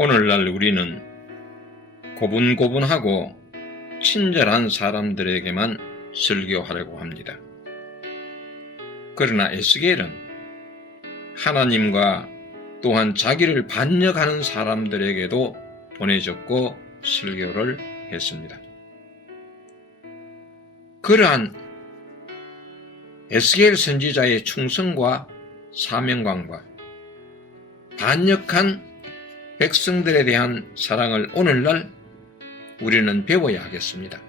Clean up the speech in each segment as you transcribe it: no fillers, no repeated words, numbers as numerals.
오늘날 우리는 고분고분하고 친절한 사람들에게만 설교하려고 합니다. 그러나 에스겔은 하나님과 또한 자기를 반역하는 사람들에게도 보내졌고 설교를 했습니다. 그러한 에스겔 선지자의 충성과 사명감과 반역한 백성들에 대한 사랑을 오늘날 우리는 배워야 하겠습니다.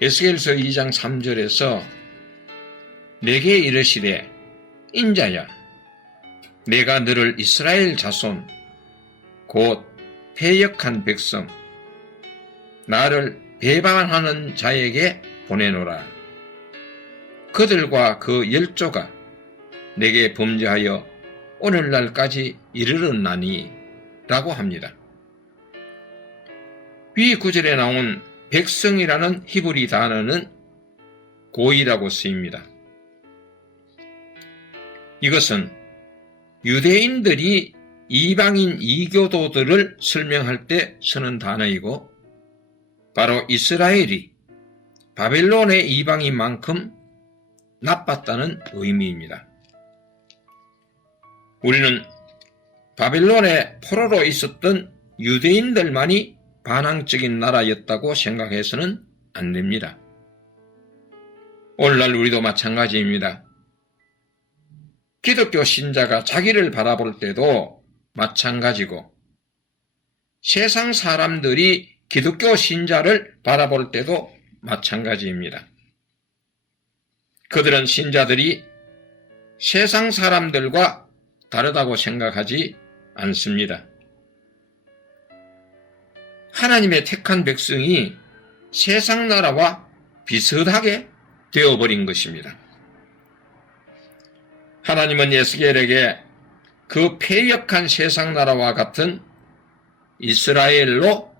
에스겔서 2장 3절에서 내게 이르시되 인자야 내가 너를 이스라엘 자손 곧 패역한 백성 나를 배반하는 자에게 보내노라. 그들과 그 열조가 내게 범죄하여 오늘날까지 이르렀나니 라고 합니다. 위 구절에 나온 백성이라는 히브리 단어는 고이라고 쓰입니다. 이것은 유대인들이 이방인 이교도들을 설명할 때 쓰는 단어이고 바로 이스라엘이 바벨론의 이방인만큼 나빴다는 의미입니다. 우리는 바벨론의 포로로 있었던 유대인들만이 반항적인 나라였다고 생각해서는 안 됩니다. 오늘날 우리도 마찬가지입니다. 기독교 신자가 자기를 바라볼 때도 마찬가지고 세상 사람들이 기독교 신자를 바라볼 때도 마찬가지입니다. 그들은 신자들이 세상 사람들과 다르다고 생각하지 않습니다. 하나님의 택한 백성이 세상 나라와 비슷하게 되어버린 것입니다. 하나님은 에스겔에게 그 패역한 세상 나라와 같은 이스라엘로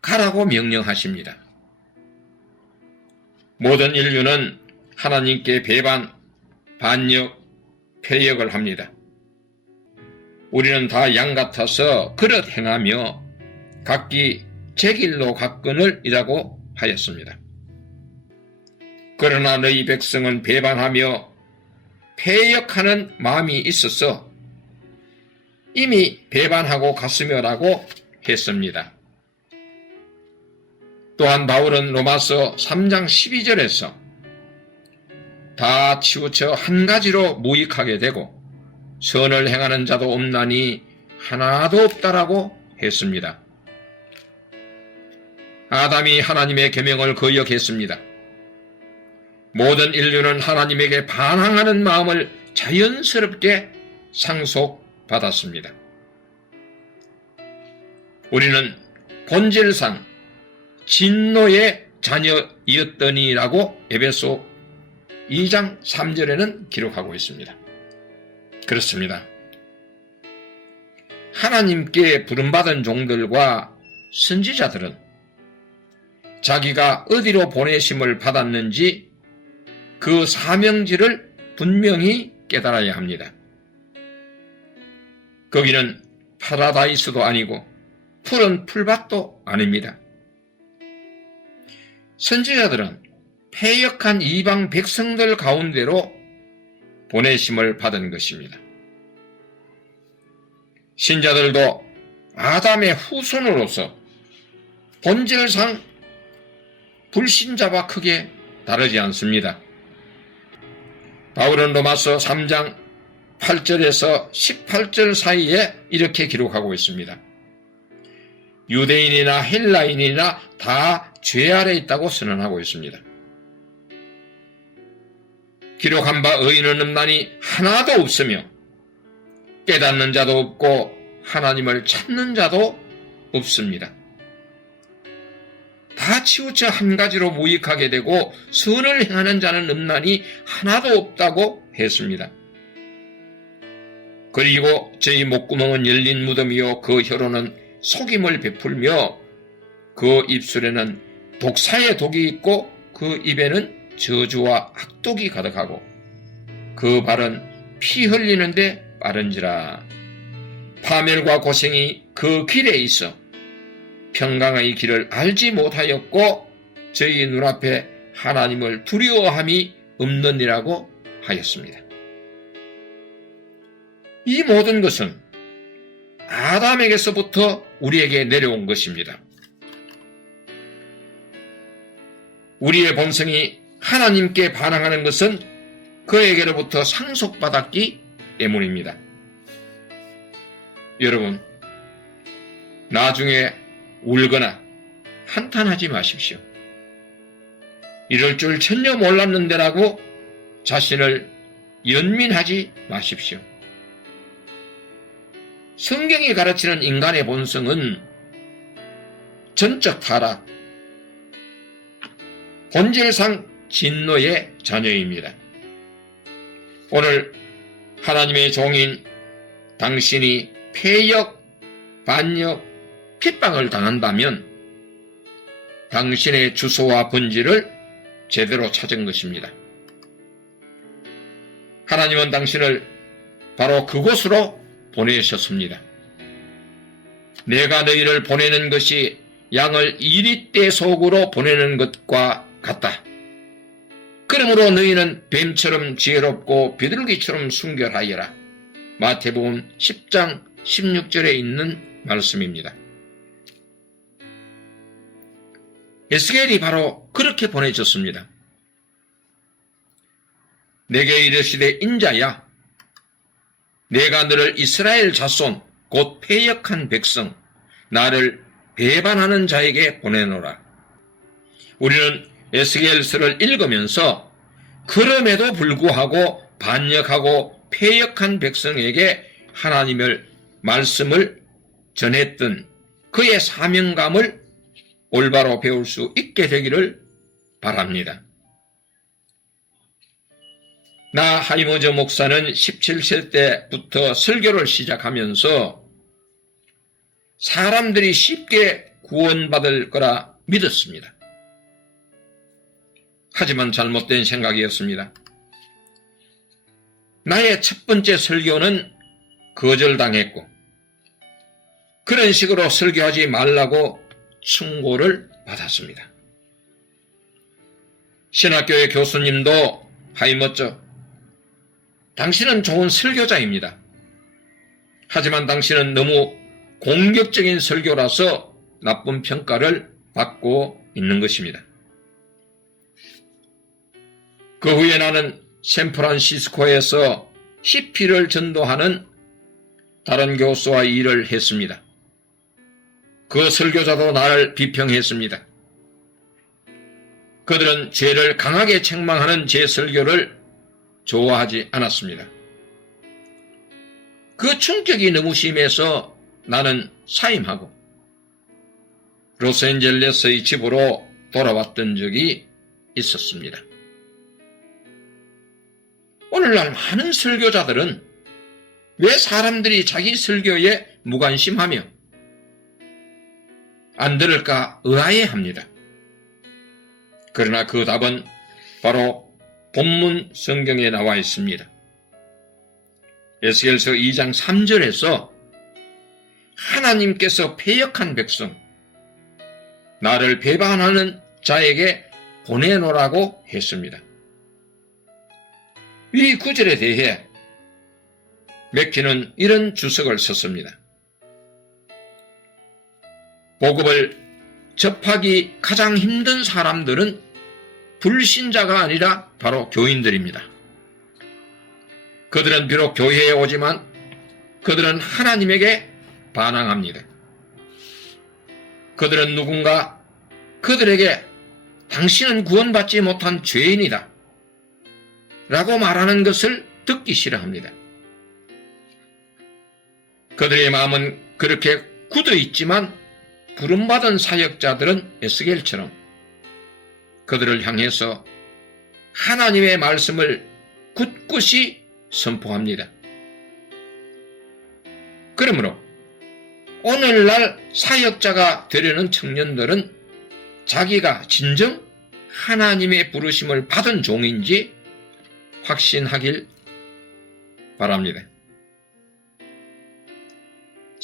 가라고 명령하십니다. 모든 인류는 하나님께 배반, 반역, 패역을 합니다. 우리는 다 양 같아서 그릇 행하며 각기 제 길로 갔거늘이라고 하였습니다. 그러나 너희 백성은 배반하며 패역하는 마음이 있어서 이미 배반하고 갔으며라고 했습니다. 또한 바울은 로마서 3장 12절에서 다 치우쳐 한 가지로 무익하게 되고 선을 행하는 자도 없나니 하나도 없다라고 했습니다. 아담이 하나님의 계명을 거역했습니다. 모든 인류는 하나님에게 반항하는 마음을 자연스럽게 상속받았습니다. 우리는 본질상 진노의 자녀이었더니라고 에베소 2장 3절에는 기록하고 있습니다. 그렇습니다. 하나님께 부름받은 종들과 선지자들은 자기가 어디로 보내심을 받았는지 그 사명지를 분명히 깨달아야 합니다. 거기는 파라다이스도 아니고 푸른 풀밭도 아닙니다. 선지자들은 패역한 이방 백성들 가운데로 보내심을 받은 것입니다. 신자들도 아담의 후손으로서 본질상 불신자와 크게 다르지 않습니다. 바울은 로마서 3장 8절에서 18절 사이에 이렇게 기록하고 있습니다. 유대인이나 헬라인이나 다 죄 아래 있다고 선언하고 있습니다. 기록한 바 의인은 없나니 하나도 없으며 깨닫는 자도 없고 하나님을 찾는 자도 없습니다. 다 치우쳐 한 가지로 무익하게 되고 선을 행하는 자는 없나니 하나도 없다고 했습니다. 그리고 저희 목구멍은 열린 무덤이요 그 혀로는 속임을 베풀며 그 입술에는 독사의 독이 있고 그 입에는 저주와 악독이 가득하고 그 발은 피 흘리는데 빠른지라. 파멸과 고생이 그 길에 있어 평강의 길을 알지 못하였고 저희 눈앞에 하나님을 두려워함이 없느니라고 하였습니다. 이 모든 것은 아담에게서부터 우리에게 내려온 것입니다. 우리의 본성이 하나님께 반항하는 것은 그에게로부터 상속받았기 때문입니다. 여러분, 나중에 울거나 한탄하지 마십시오. 이럴 줄 전혀 몰랐는데라고 자신을 연민하지 마십시오. 성경이 가르치는 인간의 본성은 전적 타락, 본질상 진노의 자녀입니다. 오늘 하나님의 종인 당신이 폐역, 반역, 핍박을 당한다면 당신의 주소와 본질을 제대로 찾은 것입니다. 하나님은 당신을 바로 그곳으로 보내셨습니다. 내가 너희를 보내는 것이 양을 2리떼 속으로 보내는 것과 같다. 그러므로 너희는 뱀처럼 지혜롭고 비둘기처럼 순결하여라. 마태복음 10장 16절에 있는 말씀입니다. 에스겔이 바로 그렇게 보내졌습니다. 내게 이르시되 인자야, 내가 너를 이스라엘 자손 곧 패역한 백성 나를 배반하는 자에게 보내노라. 우리는 에스겔서를 읽으면서 그럼에도 불구하고 반역하고 패역한 백성에게 하나님의 말씀을 전했던 그의 사명감을 올바로 배울 수 있게 되기를 바랍니다. 나 하이머저 목사는 17세 때부터 설교를 시작하면서 사람들이 쉽게 구원받을 거라 믿었습니다. 하지만 잘못된 생각이었습니다. 나의 첫 번째 설교는 거절당했고 그런 식으로 설교하지 말라고 충고를 받았습니다. 신학교의 교수님도 하이머저, 당신은 좋은 설교자입니다. 하지만 당신은 너무 공격적인 설교라서 나쁜 평가를 받고 있는 것입니다. 그 후에 나는 샌프란시스코에서 히피를 전도하는 다른 교수와 일을 했습니다. 그 설교자도 나를 비평했습니다. 그들은 죄를 강하게 책망하는 제 설교를 좋아하지 않았습니다. 그 충격이 너무 심해서 나는 사임하고 로스앤젤레스의 집으로 돌아왔던 적이 있었습니다. 오늘날 많은 설교자들은 왜 사람들이 자기 설교에 무관심하며 안 들을까 의아해합니다. 그러나 그 답은 바로 본문 성경에 나와 있습니다. 에스겔서 2장 3절에서 하나님께서 패역한 백성, 나를 배반하는 자에게 보내노라고 했습니다. 이 구절에 대해 맥키는 이런 주석을 썼습니다. 복음을 접하기 가장 힘든 사람들은 불신자가 아니라 바로 교인들입니다. 그들은 비록 교회에 오지만 그들은 하나님에게 반항합니다. 그들은 누군가 그들에게 당신은 구원받지 못한 죄인이다 라고 말하는 것을 듣기 싫어합니다. 그들의 마음은 그렇게 굳어 있지만 부름받은 사역자들은 에스겔처럼 그들을 향해서 하나님의 말씀을 굳굳이 선포합니다. 그러므로 오늘날 사역자가 되려는 청년들은 자기가 진정 하나님의 부르심을 받은 종인지 확신하길 바랍니다.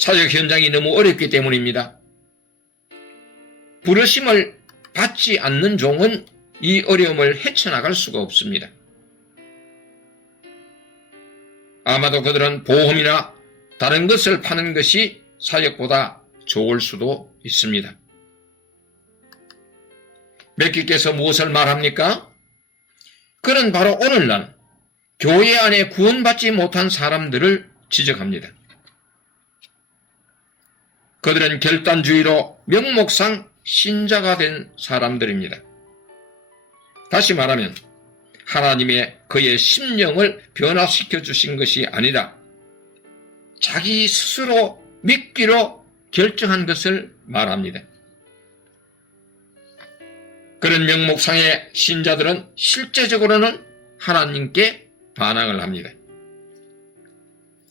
사역 현장이 너무 어렵기 때문입니다. 부르심을 받지 않는 종은 이 어려움을 헤쳐나갈 수가 없습니다. 아마도 그들은 보험이나 다른 것을 파는 것이 사역보다 좋을 수도 있습니다. 맥기께서 무엇을 말합니까? 그는 바로 오늘날 교회 안에 구원받지 못한 사람들을 지적합니다. 그들은 결단주의로 명목상 신자가 된 사람들입니다. 다시 말하면 하나님의 그의 심령을 변화시켜 주신 것이 아니라 자기 스스로 믿기로 결정한 것을 말합니다. 그런 명목상의 신자들은 실제적으로는 하나님께 반항을 합니다.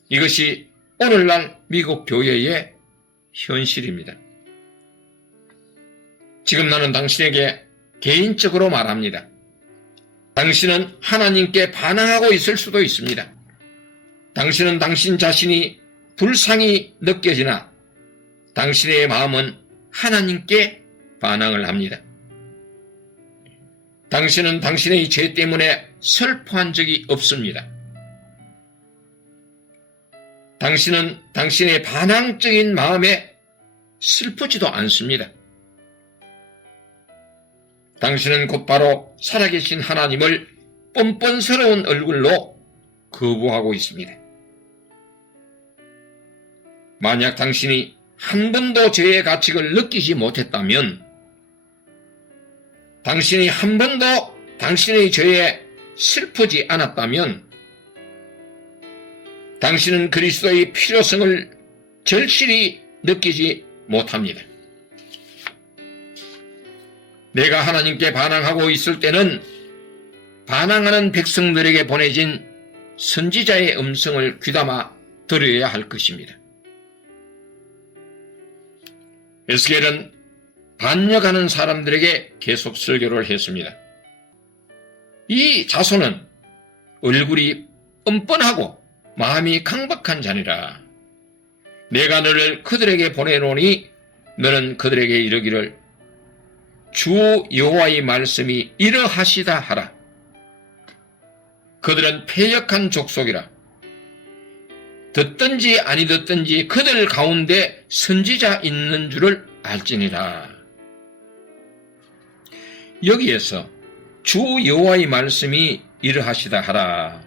이것이 오늘날 미국 교회의 현실입니다. 지금 나는 당신에게 개인적으로 말합니다. 당신은 하나님께 반항하고 있을 수도 있습니다. 당신은 당신 자신이 불쌍히 느껴지나 당신의 마음은 하나님께 반항을 합니다. 당신은 당신의 죄 때문에 슬퍼한 적이 없습니다. 당신은 당신의 반항적인 마음에 슬프지도 않습니다. 당신은 곧바로 살아계신 하나님을 뻔뻔스러운 얼굴로 거부하고 있습니다. 만약 당신이 한 번도 죄의 가책을 느끼지 못했다면, 당신이 한 번도 당신의 죄에 슬프지 않았다면, 당신은 그리스도의 필요성을 절실히 느끼지 못합니다. 내가 하나님께 반항하고 있을 때는 반항하는 백성들에게 보내진 선지자의 음성을 귀담아 들어야 할 것입니다. 에스겔은 반역하는 사람들에게 계속 설교를 했습니다. 이 자손은 얼굴이 뻔뻔하고 마음이 강박한 자니라. 내가 너를 그들에게 보내노니 너는 그들에게 이르기를 주 여호와의 말씀이 이러하시다 하라. 그들은 패역한 족속이라. 듣든지 아니 듣든지 그들 가운데 선지자 있는 줄을 알지니라. 여기에서 주 여호와의 말씀이 이러하시다 하라.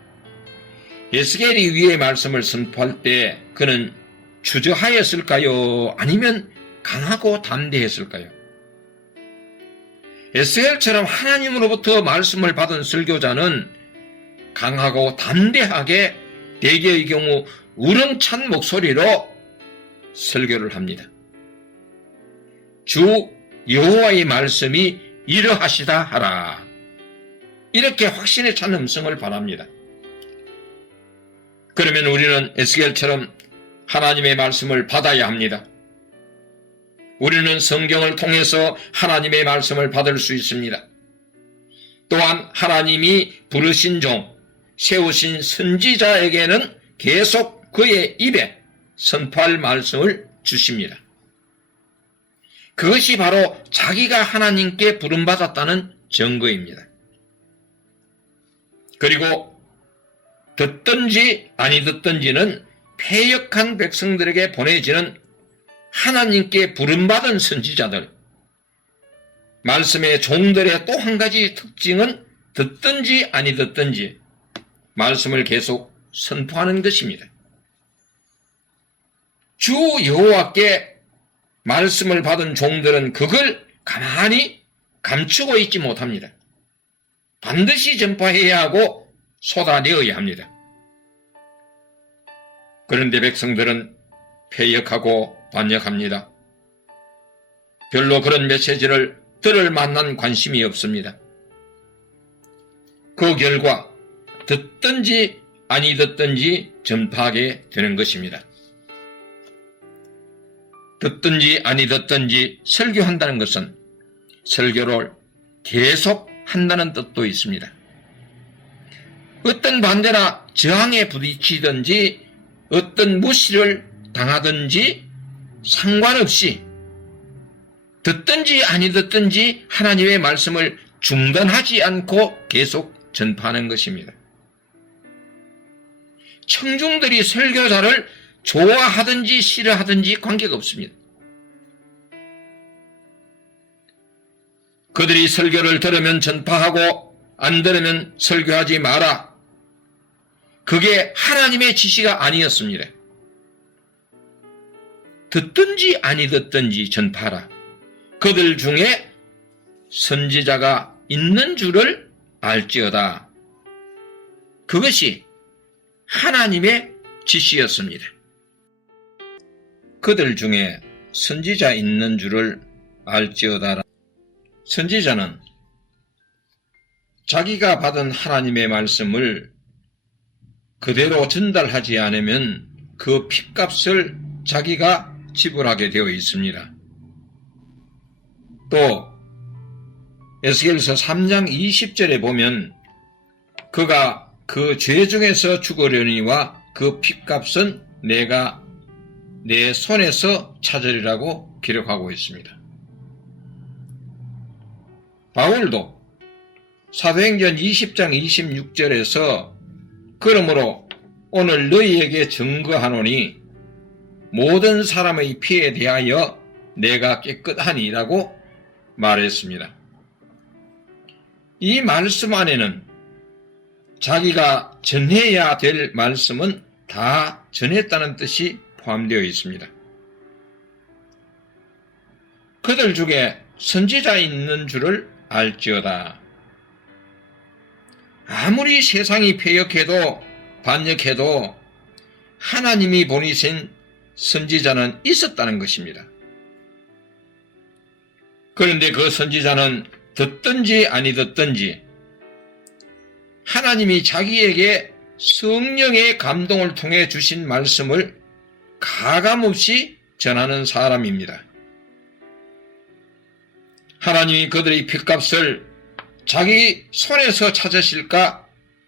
에스겔이 위의 말씀을 선포할 때 그는 주저하였을까요? 아니면 강하고 담대했을까요? 에스겔처럼 하나님으로부터 말씀을 받은 설교자는 강하고 담대하게 대개의 경우 우렁찬 목소리로 설교를 합니다. 주 여호와의 말씀이 이러하시다 하라. 이렇게 확신에 찬 음성을 바랍니다. 그러면 우리는 에스겔처럼 하나님의 말씀을 받아야 합니다. 우리는 성경을 통해서 하나님의 말씀을 받을 수 있습니다. 또한 하나님이 부르신 종, 세우신 선지자에게는 계속 그의 입에 선포할 말씀을 주십니다. 그것이 바로 자기가 하나님께 부름받았다는 증거입니다. 그리고 듣든지 아니 듣든지는 패역한 백성들에게 보내지는 하나님께 부름받은 선지자들, 말씀의 종들의 또 한 가지 특징은 듣든지 아니 듣든지 말씀을 계속 선포하는 것입니다. 주 여호와께 말씀을 받은 종들은 그걸 가만히 감추고 있지 못합니다. 반드시 전파해야 하고 쏟아내어야 합니다. 그런데 백성들은 패역하고 반역합니다. 별로 그런 메시지를 들을 만한 관심이 없습니다. 그 결과 듣든지 아니 듣든지 전파하게 되는 것입니다. 듣든지 아니 듣든지 설교한다는 것은 설교를 계속 한다는 뜻도 있습니다. 어떤 반대나 저항에 부딪히든지 어떤 무시를 당하든지 상관없이 듣든지 아니 듣든지 하나님의 말씀을 중단하지 않고 계속 전파하는 것입니다. 청중들이 설교자를 좋아하든지 싫어하든지 관계가 없습니다. 그들이 설교를 들으면 전파하고 안 들으면 설교하지 마라. 그게 하나님의 지시가 아니었습니다. 듣든지 아니 듣든지 전파하라. 그들 중에 선지자가 있는 줄을 알지어다. 그것이 하나님의 지시였습니다. 그들 중에 선지자 있는 줄을 알지어다. 선지자는 자기가 받은 하나님의 말씀을 그대로 전달하지 않으면 그 핏값을 자기가 지불하게 되어 있습니다. 또 에스겔서 3장 20절에 보면 그가 그 죄 중에서 죽으려니와 그 핏값은 내가 내 손에서 찾으리라고 기록하고 있습니다. 바울도 사도행전 20장 26절에서 그러므로 오늘 너희에게 증거하노니 모든 사람의 피에 대하여 내가 깨끗하니라고 말했습니다. 이 말씀 안에는 자기가 전해야 될 말씀은 다 전했다는 뜻이 포함되어 있습니다. 그들 중에 선지자 있는 줄을 알지어다. 아무리 세상이 패역해도 반역해도 하나님이 보내신 선지자는 있었다는 것입니다. 그런데 그 선지자는 듣든지 아니 듣든지 하나님이 자기에게 성령의 감동을 통해 주신 말씀을 가감없이 전하는 사람입니다. 하나님이 그들의 핏값을 자기 손에서 찾으실까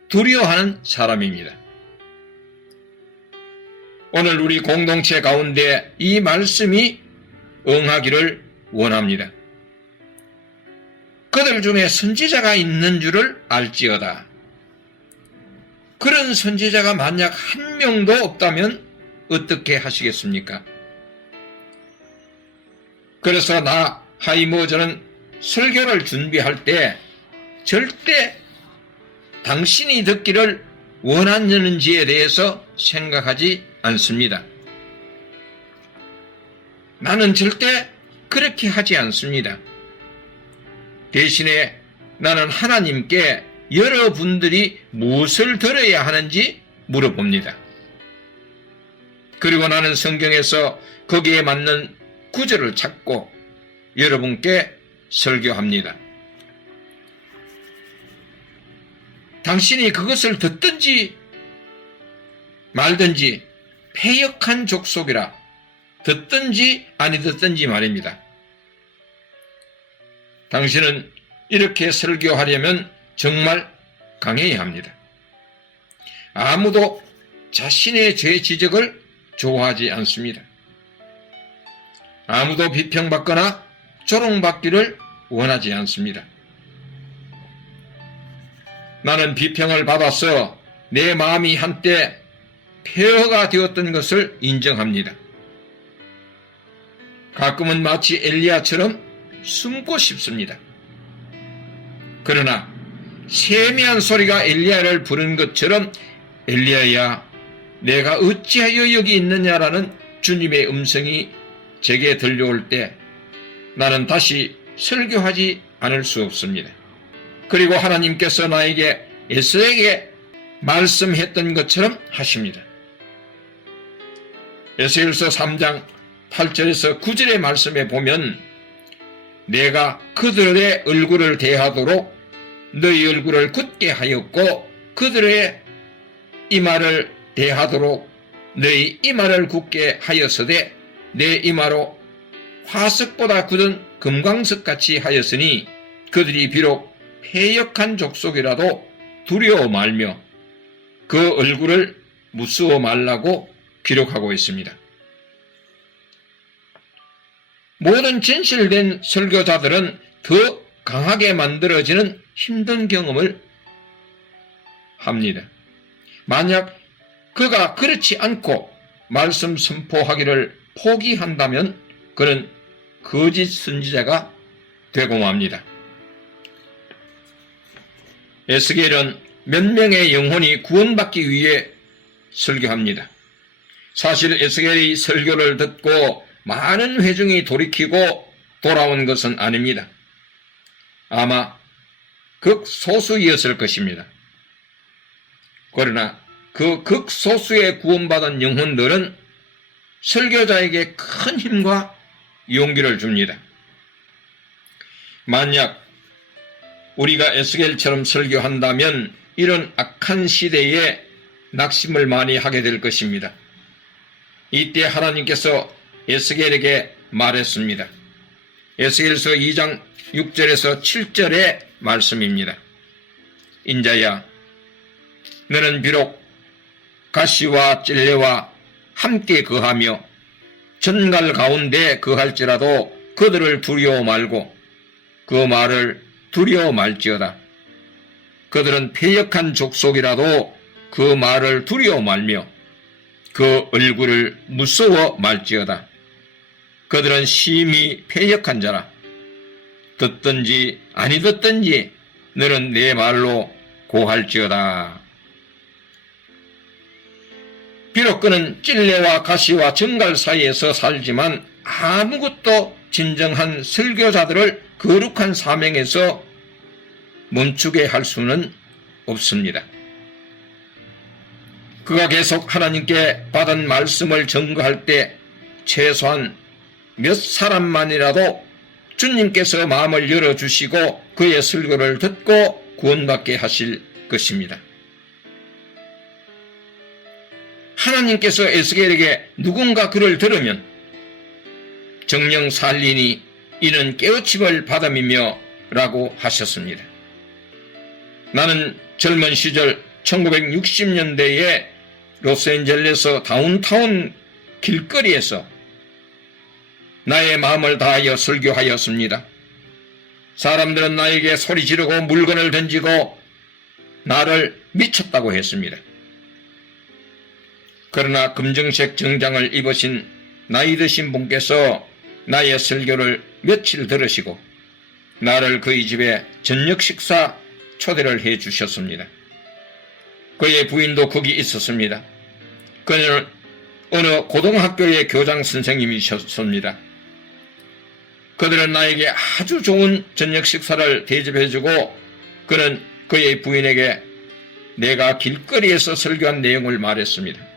두려워하는 사람입니다. 오늘 우리 공동체 가운데 이 말씀이 응하기를 원합니다. 그들 중에 선지자가 있는 줄을 알지어다. 그런 선지자가 만약 한 명도 없다면 어떻게 하시겠습니까? 그래서 나 하이머저는 설교를 준비할 때 절대 당신이 듣기를 원하는지에 대해서 생각하지 않습니다. 나는 절대 그렇게 하지 않습니다. 대신에 나는 하나님께 여러분들이 무엇을 들어야 하는지 물어봅니다. 그리고 나는 성경에서 거기에 맞는 구절을 찾고 여러분께 설교합니다. 당신이 그것을 듣든지 말든지 패역한 족속이라 듣든지 아니 듣든지 말입니다. 당신은 이렇게 설교하려면 정말 강해야 합니다. 아무도 자신의 죄 지적을 좋아하지 않습니다. 아무도 비평받거나 조롱받기를 원하지 않습니다. 나는 비평을 받아서 내 마음이 한때 폐허가 되었던 것을 인정합니다. 가끔은 마치 엘리야처럼 숨고 싶습니다. 그러나 세미한 소리가 엘리야를 부른 것처럼 엘리야야 내가 어찌하여 여기 있느냐라는 주님의 음성이 제게 들려올 때 나는 다시 설교하지 않을 수 없습니다. 그리고 하나님께서 나에게 에서에게 말씀했던 것처럼 하십니다. 에스겔서 3장 8절에서 9절의 말씀에 보면 내가 그들의 얼굴을 대하도록 너희 얼굴을 굳게 하였고 그들의 이마를 대하도록 너희 이마를 굳게 하였으되 내 이마로 화석보다 굳은 금광석같이 하였으니 그들이 비록 패역한 족속이라도 두려워 말며 그 얼굴을 무서워 말라고 기록하고 있습니다. 모든 진실된 설교자들은 더 강하게 만들어지는 힘든 경험을 합니다. 만약 그가 그렇지 않고 말씀 선포하기를 포기한다면 그는 거짓 선지자가 되고 맙니다. 에스겔은 몇 명의 영혼이 구원받기 위해 설교합니다. 사실 에스겔이 설교를 듣고 많은 회중이 돌이키고 돌아온 것은 아닙니다. 아마 극소수이었을 것입니다. 그러나 그 극소수의 구원받은 영혼들은 설교자에게 큰 힘과 용기를 줍니다. 만약 우리가 에스겔처럼 설교한다면 이런 악한 시대에 낙심을 많이 하게 될 것입니다. 이때 하나님께서 에스겔에게 말했습니다. 에스겔서 2장 6절에서 7절의 말씀입니다. 인자야, 너는 비록 가시와 찔레와 함께 거하며 전갈 가운데 거할지라도 그들을 두려워 말고 그 말을 두려워 말지어다. 그들은 패역한 족속이라도 그 말을 두려워 말며 그 얼굴을 무서워 말지어다. 그들은 심히 패역한 자라. 듣든지 아니 듣든지 너는 내 말로 고할지어다. 비록 그는 찔레와 가시와 정갈 사이에서 살지만 아무것도 진정한 설교자들을 거룩한 사명에서 멈추게 할 수는 없습니다. 그가 계속 하나님께 받은 말씀을 전거할 때 최소한 몇 사람만이라도 주님께서 마음을 열어주시고 그의 설교를 듣고 구원받게 하실 것입니다. 하나님께서 에스겔에게 누군가 그를 들으면 정령 살리니 이는 깨우침을 받음이며 라고 하셨습니다. 나는 젊은 시절 1960년대에 로스앤젤레스 다운타운 길거리에서 나의 마음을 다하여 설교하였습니다. 사람들은 나에게 소리 지르고 물건을 던지고 나를 미쳤다고 했습니다. 그러나 금정색 정장을 입으신 나이 드신 분께서 나의 설교를 며칠 들으시고 나를 그의 집에 저녁 식사 초대를 해 주셨습니다. 그의 부인도 거기 있었습니다. 그는 어느 고등학교의 교장 선생님이셨습니다. 그들은 나에게 아주 좋은 저녁 식사를 대접해주고 그는 그의 부인에게 내가 길거리에서 설교한 내용을 말했습니다.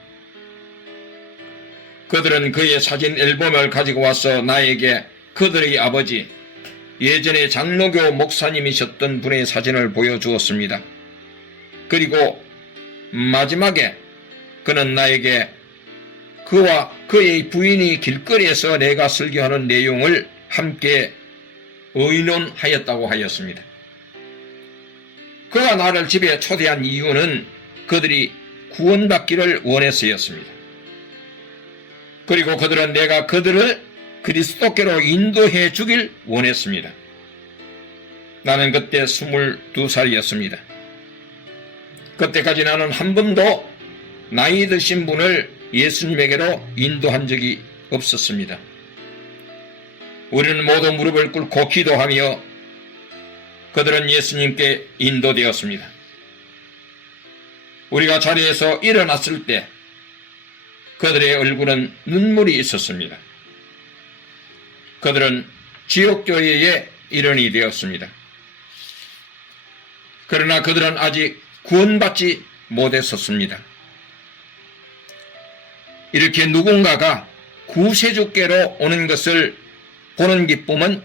그들은 그의 사진 앨범을 가지고 와서 나에게 그들의 아버지, 예전에 장로교 목사님이셨던 분의 사진을 보여주었습니다. 그리고 마지막에 그는 나에게 그와 그의 부인이 길거리에서 내가 설교하는 내용을 함께 의논하였다고 하였습니다. 그가 나를 집에 초대한 이유는 그들이 구원받기를 원해서였습니다. 그리고 그들은 내가 그들을 그리스도께로 인도해 주길 원했습니다. 나는 그때 22살이었습니다. 그때까지 나는 한 번도 나이 드신 분을 예수님에게로 인도한 적이 없었습니다. 우리는 모두 무릎을 꿇고 기도하며 그들은 예수님께 인도되었습니다. 우리가 자리에서 일어났을 때 그들의 얼굴은 눈물이 있었습니다. 그들은 지옥교회의 일원이 되었습니다. 그러나 그들은 아직 구원받지 못했었습니다. 이렇게 누군가가 구세주께로 오는 것을 보는 기쁨은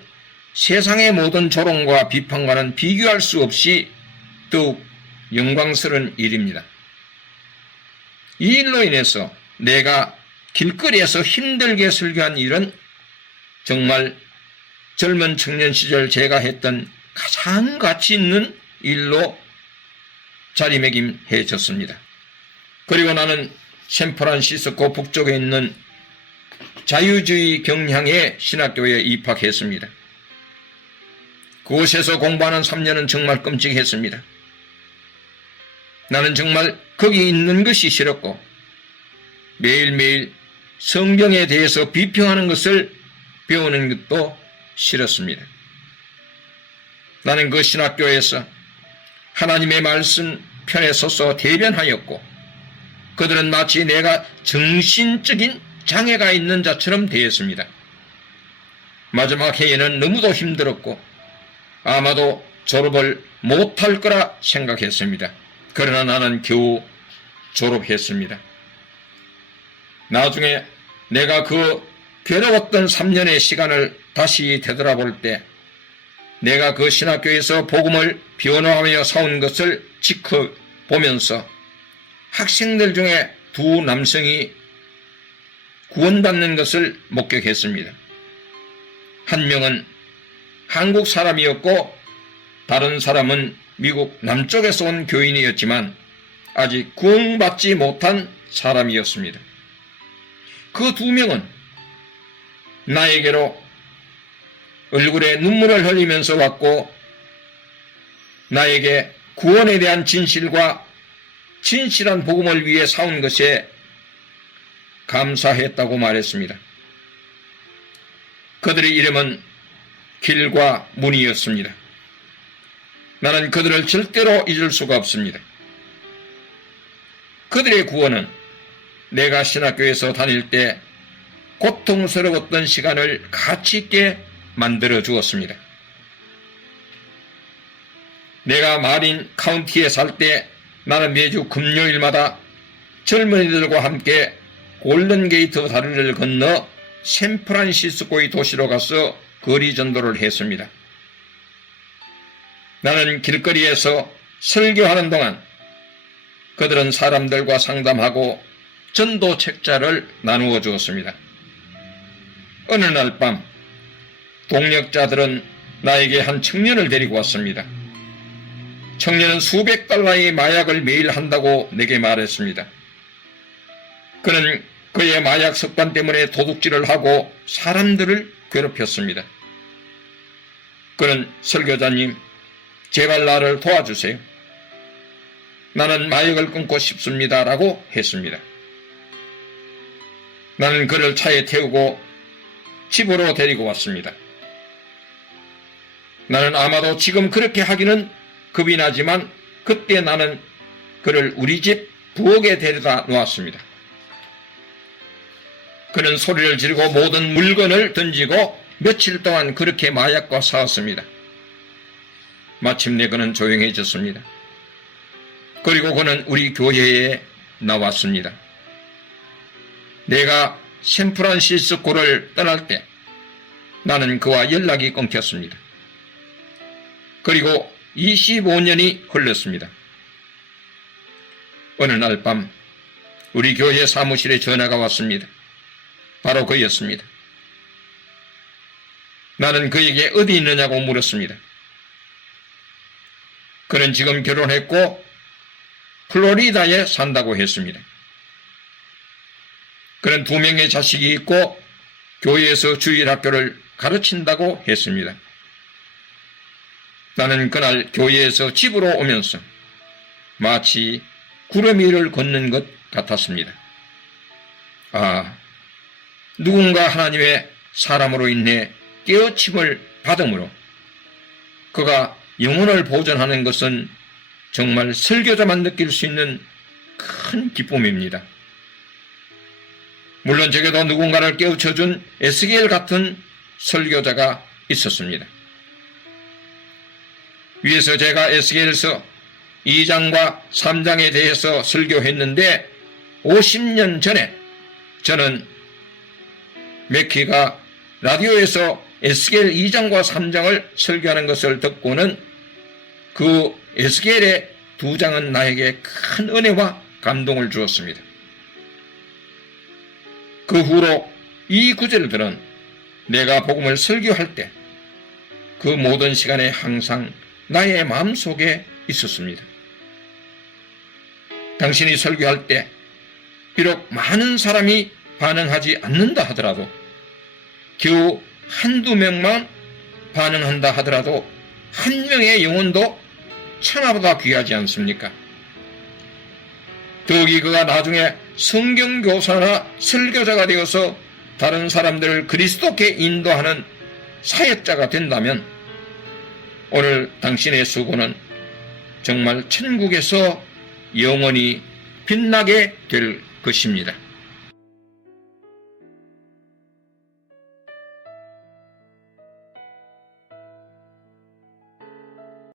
세상의 모든 조롱과 비판과는 비교할 수 없이 더욱 영광스러운 일입니다. 이 일로 인해서 내가 길거리에서 힘들게 설교한 일은 정말 젊은 청년 시절 제가 했던 가장 가치 있는 일로 자리매김해졌습니다. 그리고 나는 샌프란시스코 북쪽에 있는 자유주의 경향의 신학교에 입학했습니다. 그곳에서 공부하는 3년은 정말 끔찍했습니다. 나는 정말 거기 있는 것이 싫었고 매일매일 성경에 대해서 비평하는 것을 배우는 것도 싫었습니다. 나는 그 신학교에서 하나님의 말씀 편에 서서 대변하였고 그들은 마치 내가 정신적인 장애가 있는 자처럼 대했습니다. 마지막 해에는 너무도 힘들었고 아마도 졸업을 못할 거라 생각했습니다. 그러나 나는 겨우 졸업했습니다. 나중에 내가 그 괴로웠던 3년의 시간을 다시 되돌아볼 때 내가 그 신학교에서 복음을 변호하며 사온 것을 지켜보면서 학생들 중에 두 남성이 구원받는 것을 목격했습니다. 한 명은 한국 사람이었고 다른 사람은 미국 남쪽에서 온 교인이었지만 아직 구원받지 못한 사람이었습니다. 그 두 명은 나에게로 얼굴에 눈물을 흘리면서 왔고 나에게 구원에 대한 진실과 진실한 복음을 위해 사온 것에 감사했다고 말했습니다. 그들의 이름은 길과 문이었습니다. 나는 그들을 절대로 잊을 수가 없습니다. 그들의 구원은 내가 신학교에서 다닐 때 고통스러웠던 시간을 가치 있게 만들어 주었습니다. 내가 마린 카운티에 살 때 나는 매주 금요일마다 젊은이들과 함께 골든게이트 다리를 건너 샌프란시스코의 도시로 가서 거리 전도를 했습니다. 나는 길거리에서 설교하는 동안 그들은 사람들과 상담하고 전도 책자를 나누어 주었습니다. 어느 날 밤 동력자들은 나에게 한 청년을 데리고 왔습니다. 청년은 수백 달러의 마약을 매일 한다고 내게 말했습니다. 그는 그의 마약 습관 때문에 도둑질을 하고 사람들을 괴롭혔습니다. 그는 설교자님, 제발 나를 도와주세요. 나는 마약을 끊고 싶습니다. 라고 했습니다. 나는 그를 차에 태우고 집으로 데리고 왔습니다. 나는 아마도 지금 그렇게 하기는 겁이 나지만 그때 나는 그를 우리 집 부엌에 데려다 놓았습니다. 그는 소리를 지르고 모든 물건을 던지고 며칠 동안 그렇게 마약과 싸웠습니다. 마침내 그는 조용해졌습니다. 그리고 그는 우리 교회에 나왔습니다. 내가 샌프란시스코를 떠날 때 나는 그와 연락이 끊겼습니다. 그리고 25년이 흘렀습니다. 어느 날 밤 우리 교회 사무실에 전화가 왔습니다. 바로 그였습니다. 나는 그에게 어디 있느냐고 물었습니다. 그는 지금 결혼했고 플로리다에 산다고 했습니다. 그는 2명의 자식이 있고 교회에서 주일학교를 가르친다고 했습니다. 나는 그날 교회에서 집으로 오면서 마치 구름 위를 걷는 것 같았습니다. 누군가 하나님의 사람으로 인해 깨우침을 받음으로 그가 영혼을 보존하는 것은 정말 설교자만 느낄 수 있는 큰 기쁨입니다. 물론 제게도 누군가를 깨우쳐준 에스겔 같은 설교자가 있었습니다. 위에서 제가 에스겔서 2장과 3장에 대해서 설교했는데 50년 전에 저는 맥키가 라디오에서 에스겔 2장과 3장을 설교하는 것을 듣고는 그 에스겔의 2장은 나에게 큰 은혜와 감동을 주었습니다. 그 후로 이 구절들은 내가 복음을 설교할 때 그 모든 시간에 항상 나의 마음속에 있었습니다. 당신이 설교할 때 비록 많은 사람이 반응하지 않는다 하더라도, 겨우 한두 명만 반응한다 하더라도 한 명의 영혼도 천하보다 귀하지 않습니까? 더욱이 그가 나중에 성경교사나 설교자가 되어서 다른 사람들을 그리스도께 인도하는 사역자가 된다면 오늘 당신의 수고는 정말 천국에서 영원히 빛나게 될 것입니다.